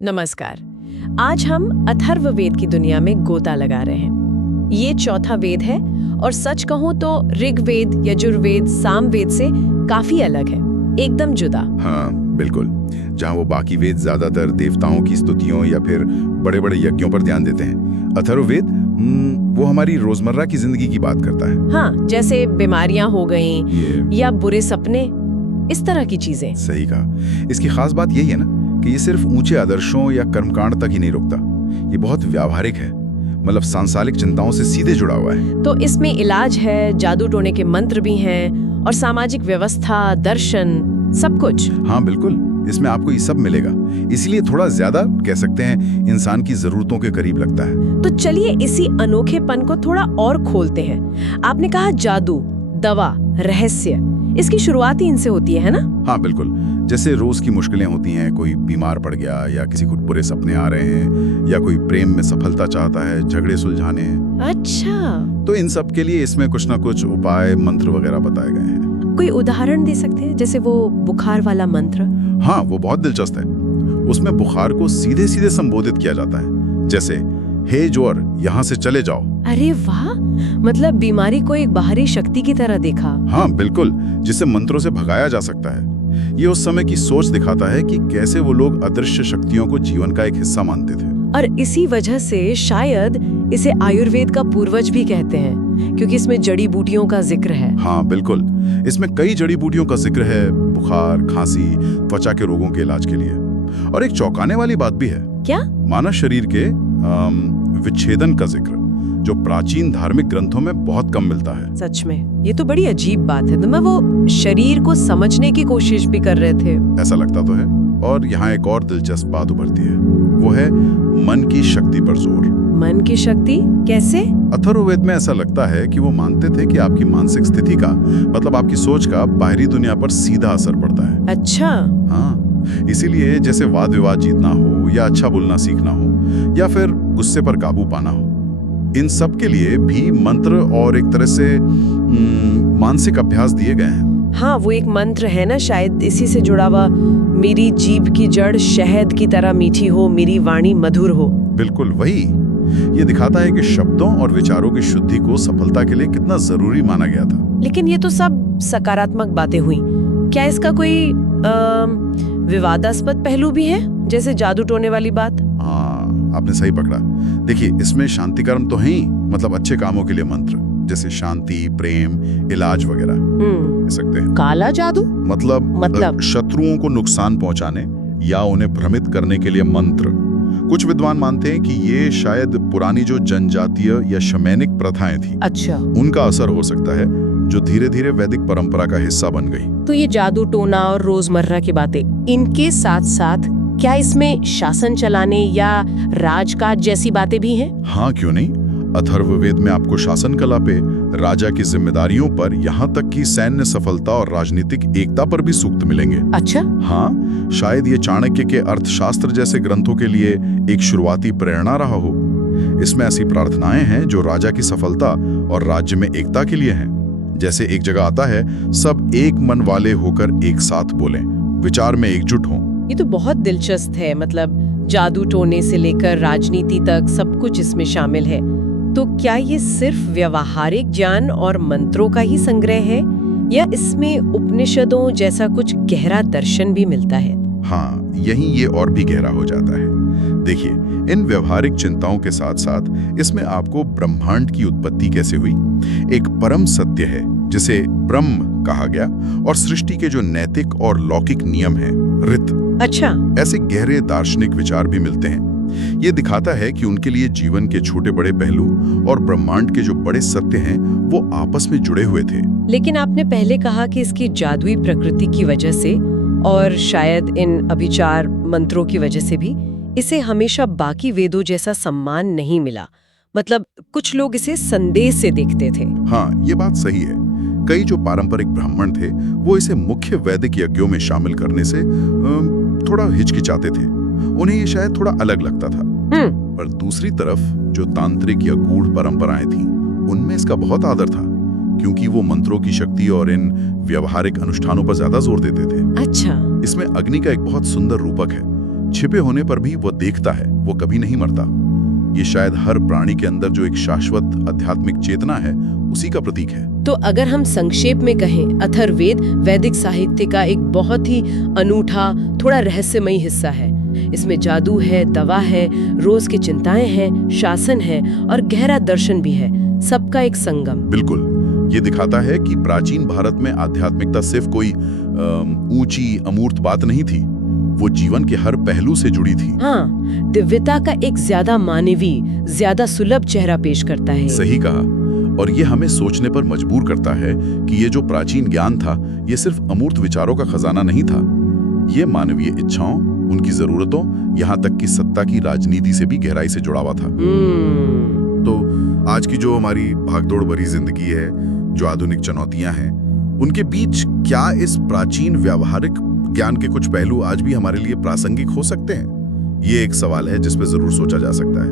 नमस्कार। आज हम अथर्ववेद की दुनिया में गोता लगा रहे हैं। ये चौथा वेद है और सच कहूं तो ऋग्वेद, यजुर्वेद, सामवेद से काफी अलग है, एकदम जुदा। हाँ बिल्कुल। जहाँ वो बाकी वेद ज्यादातर देवताओं की स्तुतियों या फिर बड़े बड़े यज्ञों पर ध्यान देते हैं, अथर्ववेद वो हमारी रोजमर्रा की जिंदगी की बात करता है। हाँ, जैसे बीमारियां हो गईं या बुरे सपने, इस तरह की चीजें। सही कहा। इसकी खास बात यही है ना कि ये सिर्फ ऊंचे आदर्शों या कर्मकांड तक ही नहीं रुकता, ये बहुत व्यावहारिक है, मतलब सांसारिक चिंताओं से सीधे जुड़ा हुआ है। तो इसमें इलाज है, जादू टोने के मंत्र भी हैं और सामाजिक व्यवस्था, दर्शन, सब कुछ। हाँ बिल्कुल, इसमें आपको ये सब मिलेगा, इसलिए थोड़ा ज्यादा कह सकते हैं इंसान की जरूरतों के करीब लगता है। तो चलिए इसी अनोखेपन को थोड़ा और खोलते हैं। आपने कहा जादू, दवा, रहस्य, इसकी शुरुआत ही इनसे होती है ना? हाँ बिल्कुल। जैसे रोज की मुश्किलें होती हैं, कोई बीमार पड़ गया या किसी को बुरे सपने आ रहे हैं या कोई प्रेम में सफलता चाहता है, झगड़े सुलझाने हैं। अच्छा, तो इन सब के लिए इसमें कुछ ना कुछ उपाय, मंत्र वगैरह बताए गए हैं। कोई उदाहरण दे सकते हैं? जैसे वो बुखार वाला मंत्र। हाँ, वो बहुत दिलचस्प है। उसमें बुखार को सीधे सीधे संबोधित किया जाता है, जैसे हे ज्वर, यहाँ से चले जाओ। अरे वाह, मतलब बीमारी को एक बाहरी शक्ति की तरह देखा। हाँ बिल्कुल, जिसे मंत्रों से भगाया जा सकता है। ये उस समय की सोच दिखाता है कि कैसे वो लोग अदृश्य शक्तियों को जीवन का एक हिस्सा मानते थे। और इसी वजह से शायद इसे आयुर्वेद का पूर्वज भी कहते हैं, क्योंकि इसमें जड़ी बूटियों का जिक्र है। हाँ बिल्कुल, इसमें कई जड़ी बूटियों का जिक्र है, बुखार, खांसी, त्वचा के रोगों के इलाज के लिए। और एक चौंकाने वाली बात भी है। क्या? मानव शरीर के विच्छेदन का जिक्र, जो प्राचीन धार्मिक ग्रंथों में बहुत कम मिलता है। सच में, ये तो बड़ी अजीब बात है। तो मैं वो शरीर को समझने की कोशिश भी कर रहे थे। ऐसा लगता तो है। और यहाँ एक और दिलचस्प बात उभरती है, वो है मन की शक्ति पर जोर। मन की शक्ति कैसे? अथर्ववेद में ऐसा लगता है कि वो मानते थे कि आपकी मानसिक स्थिति का, मतलब आपकी सोच का बाहरी दुनिया पर सीधा असर पड़ता है। अच्छा। हाँ, इसीलिए जैसे वाद विवाद जीतना हो या अच्छा बोलना सीखना हो या फिर गुस्से पर काबू पाना हो, इन सब के लिए भी मंत्र और एक तरह से मानसिक अभ्यास दिए गए हैं। हाँ, वो एक मंत्र है ना, शायद इसी से जुड़ा हुआ, मेरी जीभ की जड़ शहद की तरह मीठी हो, मेरी वाणी मधुर हो। बिल्कुल वही। ये दिखाता है कि शब्दों और विचारों की शुद्धि को सफलता के लिए कितना जरूरी माना गया था। लेकिन ये तो सब सकारात्मक बातें हुई। क्या इसका कोई विवादास्पद पहलू भी है, जैसे जादू टोने वाली बात? हाँ, आपने सही पकड़ा। देखिए, इसमें शांति कर्म तो है ही, मतलब अच्छे कामों के लिए मंत्र, जैसे शांति, प्रेम, इलाज वगैरह कह सकते हैं। काला जादू मतलब शत्रुओं को नुकसान पहुंचाने या उन्हें भ्रमित करने के लिए मंत्र। कुछ विद्वान मानते हैं कि ये शायद पुरानी जो जनजातीय या शमैनिक प्रथाएं थी, अच्छा, उनका असर हो सकता है, जो धीरे धीरे वैदिक परंपरा का हिस्सा बन गई। तो ये जादू टोना और रोजमर्रा की बातें, इनके साथ साथ क्या इसमें शासन चलाने या राजकाज जैसी बातें भी हैं? हाँ, क्यों नहीं। अथर्ववेद में आपको शासन कला पे, राजा की जिम्मेदारियों पर, यहाँ तक कि सैन्य सफलता और राजनीतिक एकता पर भी सूक्त मिलेंगे। अच्छा। हाँ, शायद ये चाणक्य के अर्थशास्त्र जैसे ग्रंथों के लिए एक शुरुआती प्रेरणा रहा हो। इसमें ऐसी प्रार्थनाएं हैं जो राजा की सफलता और राज्य में एकता के लिए हैं। जैसे एक जगह आता है, सब एक मन वाले होकर एक साथ बोलें, विचार में एकजुट हों। ये तो बहुत दिलचस्प है, मतलब जादू टोने से लेकर राजनीति तक सब कुछ इसमें शामिल है। तो क्या ये सिर्फ व्यवहारिक ज्ञान और मंत्रों का ही संग्रह है, या इसमें उपनिषदों जैसा कुछ गहरा दर्शन भी मिलता है? हाँ, यहीं ये और भी गहरा हो जाता है। देखिए, इन व्यवहारिक चिंताओं के साथ साथ इसमें आपको ब्रह्मांड की उत्पत्ति कैसे हुई, एक परम सत्य है जिसे ब्रह्म कहा गया, और सृष्टि के जो नैतिक और लौकिक नियम हैं, ऋत। अच्छा। ऐसे गहरे दार्शनिक विचार भी मिलते हैं। ये दिखाता है कि उनके लिए जीवन के छोटे बड़े पहलू और ब्रह्मांड के जो बड़े सत्य हैं, वो आपस में जुड़े हुए थे। लेकिन आपने पहले कहा कि इसकी जादुई प्रकृति की वजह से और शायद इन अभिचार मंत्रों की वजह से भी इसे हमेशा बाकी वेदों जैसा सम्मान नहीं मिला। मतलब कुछ लोग इसे संदेह से देखते थे। हाँ, ये बात सही है। कई जो पारंपरिक ब्राह्मण थे, वो इसे मुख्य वैदिक यज्ञों में शामिल करने से थोड़ा हिचकिचाते थे। उन्हें ये शायद थोड़ा अलग लगता था। पर दूसरी तरफ जो तांत्रिक या गूढ़ परंपराएं थीं, उनमें इसका बहुत आदर था, क्योंकि वो मंत्रों की शक्ति और इन व्यवहारिक अनुष्ठानों पर ज्यादा जोर देते थे। अच्छा। इसमें अग्नि का एक बहुत सुंदर रूपक है, छिपे होने पर भी वो देखता है, वो कभी नहीं मरता। ये शायद हर प्राणी के अंदर जो एक शाश्वत आध्यात्मिक चेतना है, उसी का प्रतीक है। तो अगर हम संक्षेप में कहें, अथर्ववेद वैदिक साहित्य का एक बहुत ही अनूठा, थोड़ा रहस्यमयी हिस्सा है। इसमें जादू है, दवा है, रोज की चिंताएं हैं, शासन है और गहरा दर्शन भी है, सबका एक संगम। बिल्कुल, ये दिखाता है कि प्राचीन भारत में आध्यात्मिकता सिर्फ कोई ऊंची अमूर्त बात नहीं थी, वो जीवन के हर पहलू से जुड़ी थी। हाँ, दिव्यता का एक ज्यादा मानवीय, ज्यादा सुलभ चेहरा पेश करता है। सही कहा। और ये हमें सोचने पर मजबूर करता है कि ये जो प्राचीन ज्ञान था, ये सिर्फ अमूर्त विचारों का खजाना नहीं था। ये मानवीय इच्छाओं, उनकी जरूरतों, यहाँ तक कि सत्ता की राजनीति से भी गहराई से जुड़ा हुआ था। तो आज की जो हमारी भागदौड़ भरी जिंदगी है, जो आधुनिक चुनौतियां हैं, उनके बीच क्या इस प्राचीन व्यावहारिक ज्ञान के कुछ पहलू आज भी हमारे लिए प्रासंगिक हो सकते हैं? ये एक सवाल है जिस पे जरूर सोचा जा सकता है।